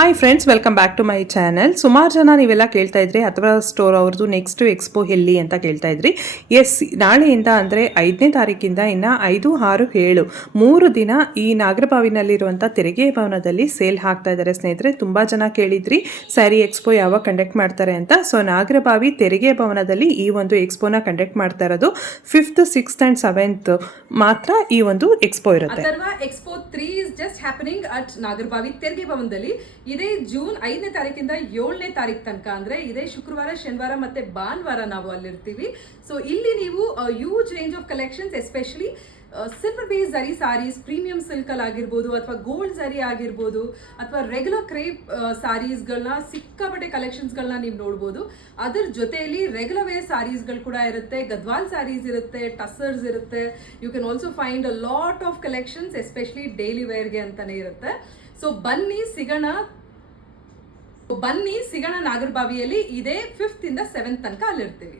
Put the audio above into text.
Hi friends, welcome back to my channel. ಸುಮಾರು ಜನ ನೀವೆಲ್ಲ ಕೇಳ್ತಾ ಇದ್ರಿ ಅಥವಾ ಸ್ಟೋರ್ ಅವ್ರದ್ದು ನೆಕ್ಸ್ಟ್ ಎಕ್ಸ್ಪೋ ಎಲ್ಲಿ ಅಂತ ಕೇಳ್ತಾ ಇದ್ರಿ. ಎಸ್, ನಾಳೆಯಿಂದ ಅಂದರೆ 5ನೇ ತಾರೀಕಿಂದ ಇನ್ನು 5, 6, 7 3 ದಿನ ಈ ನಾಗರಬಾವಿನಲ್ಲಿರುವಂಥ ತೆರಿಗೆ ಭವನದಲ್ಲಿ ಸೇಲ್ ಹಾಕ್ತಾ ಇದ್ದಾರೆ ಸ್ನೇಹಿತರೆ. ತುಂಬ ಜನ ಕೇಳಿದ್ರಿ ಸ್ಯಾರಿ ಎಕ್ಸ್ಪೋ ಯಾವಾಗ ಕಂಡಕ್ಟ್ ಮಾಡ್ತಾರೆ ಅಂತ. ಸೊ ನಾಗರಬಾವಿ ತೆರಿಗೆ ಭವನದಲ್ಲಿ ಈ ಒಂದು ಎಕ್ಸ್ಪೋನ ಕಂಡಕ್ಟ್ ಮಾಡ್ತಾ ಇರೋದು 5th, 6th and 7th ಮಾತ್ರ ಈ ಒಂದು ಎಕ್ಸ್ಪೋ ಇರುತ್ತೆ. Expo 3 is just happening at Nagarbhavi ತೆರಿಗೆ ಭವನದಲ್ಲಿ. ಇದೇ ಜೂನ್ 5ನೇ ತಾರೀಕಿಂದ 7ನೇ ತಾರೀಕು ತನಕ, ಅಂದ್ರೆ ಇದೇ ಶುಕ್ರವಾರ, ಶನಿವಾರ ಮತ್ತೆ ಭಾನುವಾರ ನಾವು ಅಲ್ಲಿರ್ತೀವಿ. ಸೊ ಇಲ್ಲಿ ನೀವು huge range of collections, especially silver base zari saris, premium silk ಅಲ್ಲಿ ಆಗಿರ್ಬೋದು, ಅಥವಾ ಗೋಲ್ಡ್ ಝರಿ ಆಗಿರ್ಬೋದು, ಅಥವಾ ರೆಗ್ಯುಲರ್ ಕ್ರೇಪ್ ಸಾರೀಸ್ಗಳನ್ನ, ಸಿಕ್ಕಾಪಟ್ಟೆ ಕಲೆಕ್ಷನ್ಸ್ಗಳನ್ನ ನೀವು ನೋಡ್ಬೋದು. ಅದ್ರ ಜೊತೆಯಲ್ಲಿ ರೆಗ್ಯುಲರ್ ವೇರ್ ಸಾರೀಸ್ಗಳು ಕೂಡ ಇರುತ್ತೆ, ಗದ್ವಾಲ್ ಸಾರೀಸ್ ಇರುತ್ತೆ, ಟಸರ್ಸ್ ಇರುತ್ತೆ. You can also find a lot of collections, especially daily ವೇರ್ಗೆ ಅಂತಾನೆ ಇರುತ್ತೆ. ಸೊ ಬನ್ನಿ ಸಿಗೋಣ ನಾಗರಬಾವಿಯಲ್ಲಿ. ಇದೇ 5th ಇಂದ 7th ತನಕ ಅಲ್ಲಿರ್ತೀವಿ.